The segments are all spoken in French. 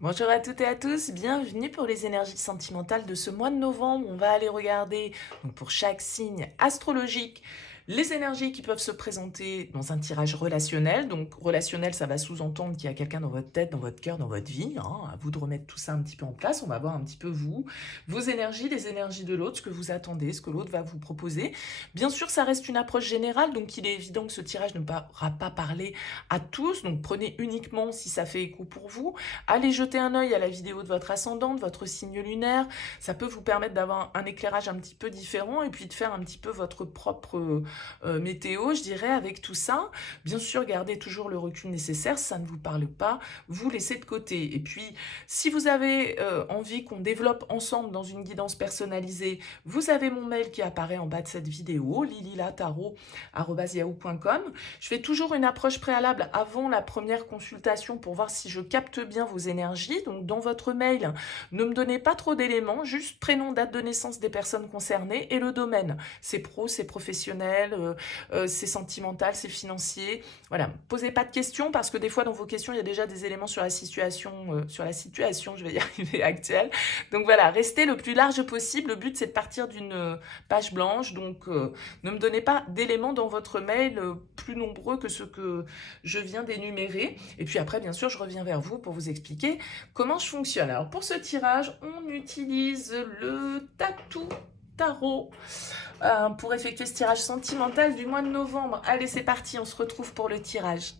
Bonjour à toutes et à tous, bienvenue pour les énergies sentimentales de ce mois de novembre. On va aller regarder donc pour chaque signe astrologique les énergies qui peuvent se présenter dans un tirage relationnel. Donc relationnel, ça va sous-entendre qu'il y a quelqu'un dans votre tête, dans votre cœur, dans votre vie. À vous de remettre tout ça un petit peu en place. On va voir un petit peu vous, vos énergies, les énergies de l'autre, ce que vous attendez, ce que l'autre va vous proposer. Bien sûr, ça reste une approche générale, donc il est évident que ce tirage ne pourra pas parler à tous. Donc prenez uniquement si ça fait écho pour vous. Allez jeter un œil à la vidéo de votre ascendant, de votre signe lunaire. Ça peut vous permettre d'avoir un éclairage un petit peu différent et puis de faire un petit peu votre propre météo, je dirais, avec tout ça. Bien sûr, gardez toujours le recul nécessaire. Si ça ne vous parle pas, vous laissez de côté. Et puis, si vous avez envie qu'on développe ensemble dans une guidance personnalisée, vous avez mon mail qui apparaît en bas de cette vidéo, lililataro@yahoo.com. Je fais toujours une approche préalable avant la première consultation pour voir si je capte bien vos énergies. Donc dans votre mail, ne me donnez pas trop d'éléments, juste prénom, date de naissance des personnes concernées et le domaine. C'est pro, c'est professionnel, c'est sentimental, c'est financier. Voilà, posez pas de questions parce que des fois dans vos questions, il y a déjà des éléments sur la situation, je vais y arriver, actuelle. Donc voilà, restez le plus large possible. Le but, c'est de partir d'une page blanche. Donc ne me donnez pas d'éléments dans votre mail plus nombreux que ceux que je viens d'énumérer. Et puis après, bien sûr, je reviens vers vous pour vous expliquer comment je fonctionne. Alors pour ce tirage, on utilise le Tatou Tarot pour effectuer ce tirage sentimental du mois de novembre. Allez, c'est parti, on se retrouve pour le tirage.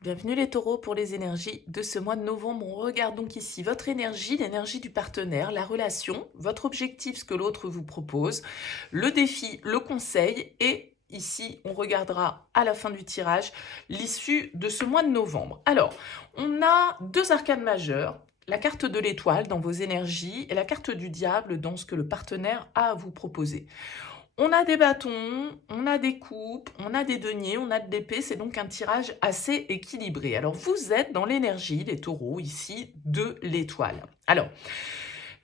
Bienvenue les taureaux pour les énergies de ce mois de novembre. On regarde donc ici votre énergie, l'énergie du partenaire, la relation, votre objectif, ce que l'autre vous propose, le défi, le conseil et ici on regardera à la fin du tirage l'issue de ce mois de novembre. Alors, on a deux arcanes majeures. La carte de l'étoile dans vos énergies et la carte du diable dans ce que le partenaire a à vous proposer. On a des bâtons, on a des coupes, on a des deniers, on a de l'épée, c'est donc un tirage assez équilibré. Alors vous êtes dans l'énergie, les taureaux, ici, de l'étoile. Alors,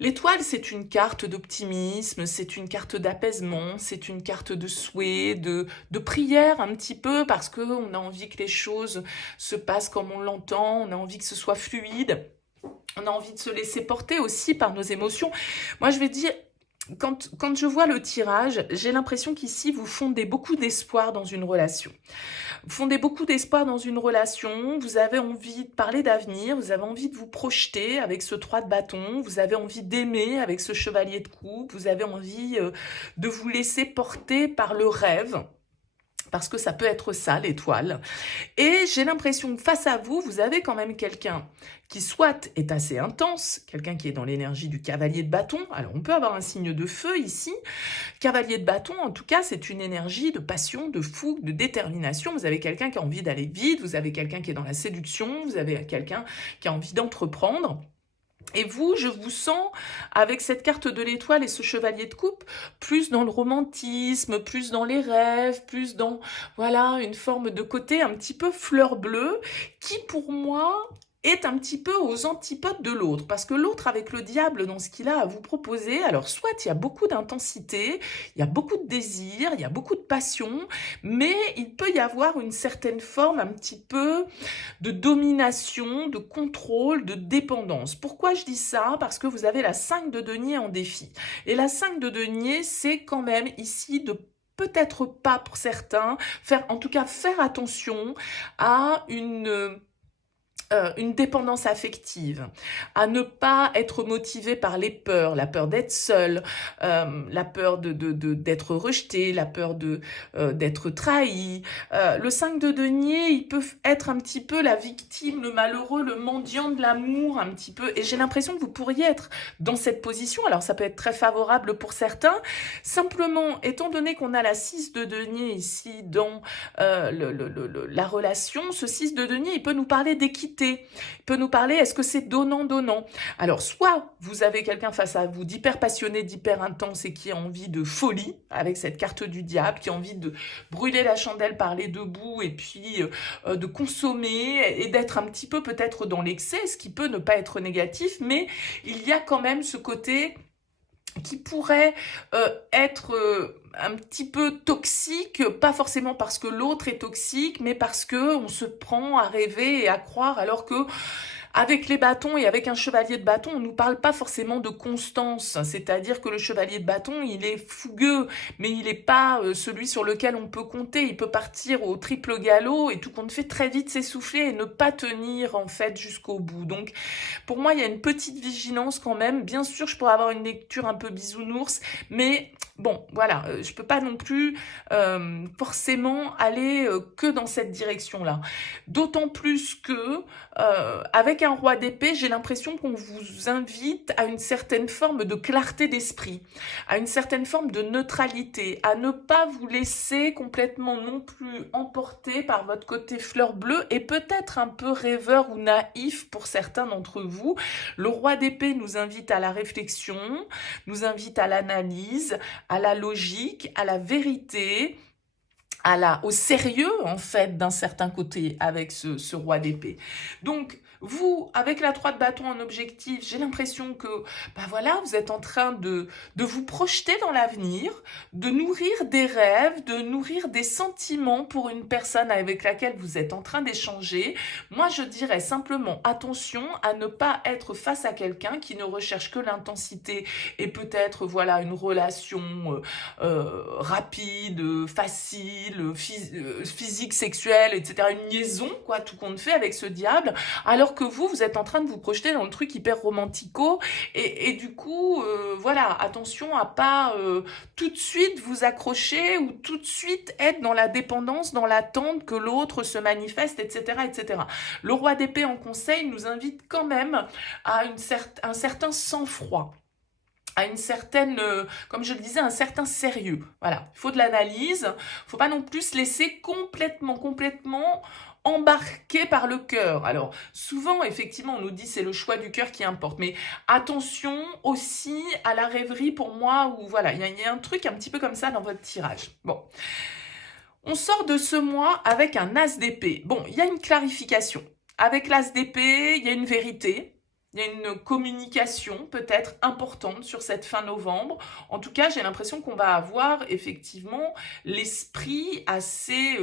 l'étoile, c'est une carte d'optimisme, c'est une carte d'apaisement, c'est une carte de souhait, de prière un petit peu, parce qu'on a envie que les choses se passent comme on l'entend, on a envie que ce soit fluide, on a envie de se laisser porter aussi par nos émotions. Moi, je vais dire, quand je vois le tirage, j'ai l'impression qu'ici, vous fondez beaucoup d'espoir dans une relation. Vous fondez beaucoup d'espoir dans une relation, vous avez envie de parler d'avenir, vous avez envie de vous projeter avec ce 3 de bâton, vous avez envie d'aimer avec ce chevalier de coupe, vous avez envie de vous laisser porter par le rêve. Parce que ça peut être ça, l'étoile. Et j'ai l'impression que face à vous, vous avez quand même quelqu'un qui soit est assez intense, quelqu'un qui est dans l'énergie du cavalier de bâton. Alors on peut avoir un signe de feu ici. Cavalier de bâton, en tout cas, c'est une énergie de passion, de fougue, de détermination. Vous avez quelqu'un qui a envie d'aller vite, vous avez quelqu'un qui est dans la séduction, vous avez quelqu'un qui a envie d'entreprendre. Et vous, je vous sens, avec cette carte de l'étoile et ce chevalier de coupe, plus dans le romantisme, plus dans les rêves, plus dans, voilà, une forme de côté un petit peu fleur bleue, qui pour moi est un petit peu aux antipodes de l'autre, parce que l'autre avec le diable dans ce qu'il a à vous proposer, alors soit il y a beaucoup d'intensité, il y a beaucoup de désir, il y a beaucoup de passion, mais il peut y avoir une certaine forme un petit peu de domination, de contrôle, de dépendance. Pourquoi je dis ça? Parce que vous avez la 5 de denier en défi. Et la 5 de denier, c'est quand même ici de peut-être pas pour certains, en tout cas faire attention à une dépendance affective, à ne pas être motivé par les peurs, la peur d'être seul, la peur d'être rejeté, la peur d'être trahi. Le 5 de denier, il peut être un petit peu la victime, le malheureux, le mendiant de l'amour, un petit peu. Et j'ai l'impression que vous pourriez être dans cette position. Alors ça peut être très favorable pour certains. Simplement, étant donné qu'on a la 6 de denier ici dans la relation, ce 6 de denier, il peut nous parler d'équité. Il peut nous parler, est-ce que c'est donnant-donnant? Alors, soit vous avez quelqu'un face à vous d'hyper passionné, d'hyper intense et qui a envie de folie, avec cette carte du diable, qui a envie de brûler la chandelle par les deux bouts et puis de consommer et d'être un petit peu peut-être dans l'excès, ce qui peut ne pas être négatif, mais il y a quand même ce côté qui pourrait être un petit peu toxique, pas forcément parce que l'autre est toxique, mais parce que on se prend à rêver et à croire, alors que avec les bâtons et avec un chevalier de bâton, on ne nous parle pas forcément de constance, c'est-à-dire que le chevalier de bâton, il est fougueux, mais il n'est pas celui sur lequel on peut compter. Il peut partir au triple galop et tout compte fait très vite s'essouffler et ne pas tenir en fait jusqu'au bout. Donc pour moi, il y a une petite vigilance quand même. Bien sûr, je pourrais avoir une lecture un peu bisounours, mais bon, voilà, je peux pas non plus forcément aller que dans cette direction-là. D'autant plus que avec un roi d'épée, j'ai l'impression qu'on vous invite à une certaine forme de clarté d'esprit, à une certaine forme de neutralité, à ne pas vous laisser complètement non plus emporter par votre côté fleur bleue et peut-être un peu rêveur ou naïf pour certains d'entre vous. Le roi d'épée nous invite à la réflexion, nous invite à l'analyse, à la logique, à la vérité, au sérieux en fait d'un certain côté avec ce roi d'épée. Donc vous, avec la 3 de bâton en objectif, j'ai l'impression que bah voilà, vous êtes en train de vous projeter dans l'avenir, de nourrir des rêves, de nourrir des sentiments pour une personne avec laquelle vous êtes en train d'échanger. Moi, je dirais simplement attention à ne pas être face à quelqu'un qui ne recherche que l'intensité et peut-être voilà une relation rapide, facile, physique, sexuelle, etc. Une liaison, quoi, tout compte fait avec ce diable, alors que vous êtes en train de vous projeter dans le truc hyper romantico, et du coup, voilà, attention à pas tout de suite vous accrocher ou tout de suite être dans la dépendance, dans l'attente que l'autre se manifeste, etc., etc. Le roi d'épée en conseil nous invite quand même à un certain sang-froid, à une certaine, comme je le disais, un certain sérieux. Voilà, il faut de l'analyse, il ne faut pas non plus se laisser complètement embarqué par le cœur. Alors, souvent, effectivement, on nous dit c'est le choix du cœur qui importe, mais attention aussi à la rêverie pour moi, où voilà, il y a un truc un petit peu comme ça dans votre tirage. Bon, on sort de ce mois avec un as d'épée. Bon, il y a une clarification. Avec l'as d'épée, il y a une vérité. Il y a une communication peut-être importante sur cette fin novembre. En tout cas, j'ai l'impression qu'on va avoir effectivement l'esprit assez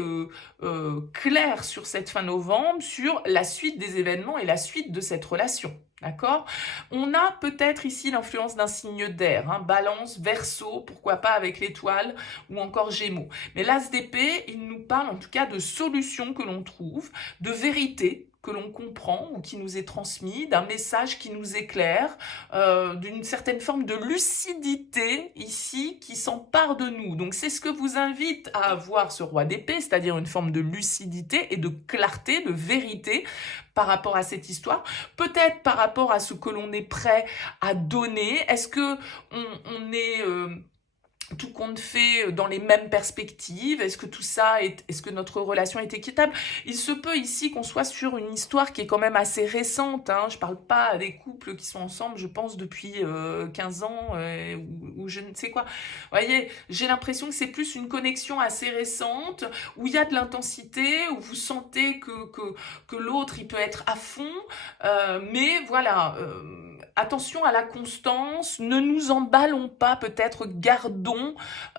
clair sur cette fin novembre, sur la suite des événements et la suite de cette relation. D'accord? On a peut-être ici l'influence d'un signe d'air, hein, Balance, Verseau, pourquoi pas avec l'étoile, ou encore Gémeaux. Mais l'as d'épée, il nous parle en tout cas de solutions que l'on trouve, de vérité que l'on comprend ou qui nous est transmis, d'un message qui nous éclaire, d'une certaine forme de lucidité ici qui s'empare de nous. Donc c'est ce que vous invite à avoir ce roi d'épée, c'est-à-dire une forme de lucidité et de clarté, de vérité par rapport à cette histoire, peut-être par rapport à ce que l'on est prêt à donner. Est-ce que on est tout compte fait dans les mêmes perspectives? Est-ce que tout ça est-ce que notre relation est équitable? Il se peut ici qu'on soit sur une histoire qui est quand même assez récente, hein. Je parle pas des couples qui sont ensemble, je pense, depuis 15 ans ou je ne sais quoi. Vous voyez, j'ai l'impression que c'est plus une connexion assez récente, où il y a de l'intensité, où vous sentez que l'autre, il peut être à fond, mais voilà, attention à la constance, ne nous emballons pas, peut-être gardons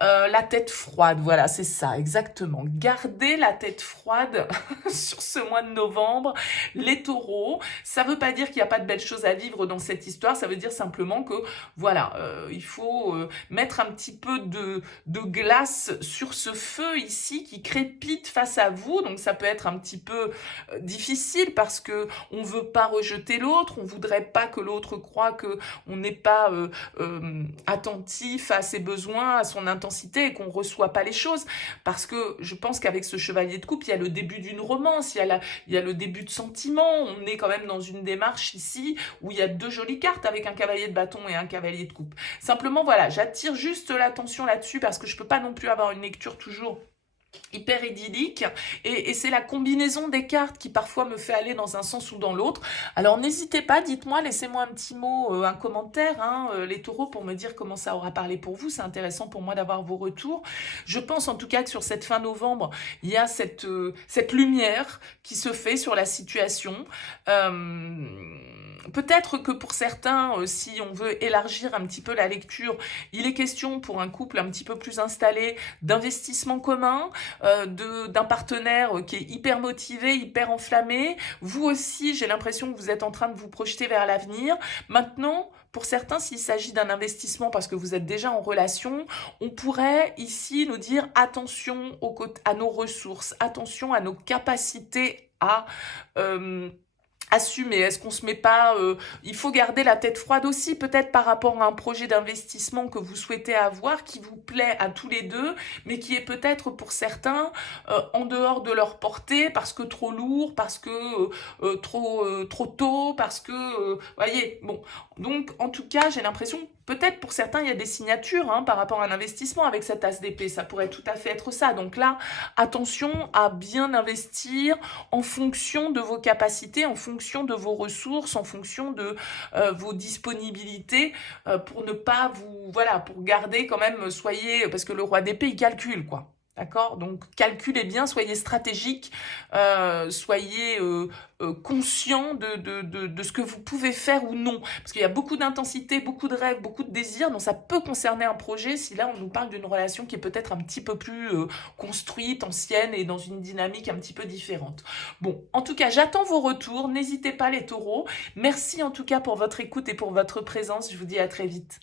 la tête froide, voilà, c'est ça, exactement. Gardez la tête froide sur ce mois de novembre, les taureaux. Ça ne veut pas dire qu'il n'y a pas de belles choses à vivre dans cette histoire, ça veut dire simplement que, voilà, il faut mettre un petit peu de glace sur ce feu ici qui crépite face à vous, donc ça peut être un petit peu difficile parce que on veut pas rejeter l'autre, on voudrait pas que l'autre croit que on n'est pas attentif à ses besoins, à son intensité et qu'on reçoit pas les choses, parce que je pense qu'avec ce chevalier de coupe, il y a le début d'une romance, il y a le début de sentiments, on est quand même dans une démarche ici où il y a deux jolies cartes avec un cavalier de bâton et un cavalier de coupe. Simplement voilà, j'attire juste l'attention là-dessus parce que je peux pas non plus avoir une lecture toujours hyper idyllique, et c'est la combinaison des cartes qui parfois me fait aller dans un sens ou dans l'autre. Alors n'hésitez pas, dites-moi, laissez-moi un petit mot, un commentaire, hein, les taureaux, pour me dire comment ça aura parlé pour vous. C'est intéressant pour moi d'avoir vos retours. Je pense en tout cas que sur cette fin novembre, il y a cette lumière qui se fait sur la situation. Peut-être que pour certains, si on veut élargir un petit peu la lecture, il est question pour un couple un petit peu plus installé d'investissement commun, d'un partenaire qui est hyper motivé, hyper enflammé. Vous aussi, j'ai l'impression que vous êtes en train de vous projeter vers l'avenir. Maintenant, pour certains, s'il s'agit d'un investissement parce que vous êtes déjà en relation, on pourrait ici nous dire attention à nos ressources, attention à nos capacités à assumer. Est-ce qu'on se met pas il faut garder la tête froide aussi, peut-être par rapport à un projet d'investissement que vous souhaitez avoir, qui vous plaît à tous les deux, mais qui est peut-être pour certains en dehors de leur portée, parce que trop lourd, parce que trop tôt, parce que voyez, bon. Donc en tout cas, j'ai l'impression, peut-être pour certains, il y a des signatures hein, par rapport à un investissement avec cet as d'épée. Ça pourrait tout à fait être ça. Donc là, attention à bien investir en fonction de vos capacités, en fonction de vos ressources, en fonction de vos disponibilités, pour ne pas vous, voilà, pour garder quand même, soyez, parce que le roi d'épée, il calcule, quoi. D'accord? Donc, calculez bien, soyez stratégique, soyez conscient de ce que vous pouvez faire ou non. Parce qu'il y a beaucoup d'intensité, beaucoup de rêves, beaucoup de désirs, donc ça peut concerner un projet si là, on nous parle d'une relation qui est peut-être un petit peu plus construite, ancienne et dans une dynamique un petit peu différente. Bon, en tout cas, j'attends vos retours. N'hésitez pas les taureaux. Merci en tout cas pour votre écoute et pour votre présence. Je vous dis à très vite.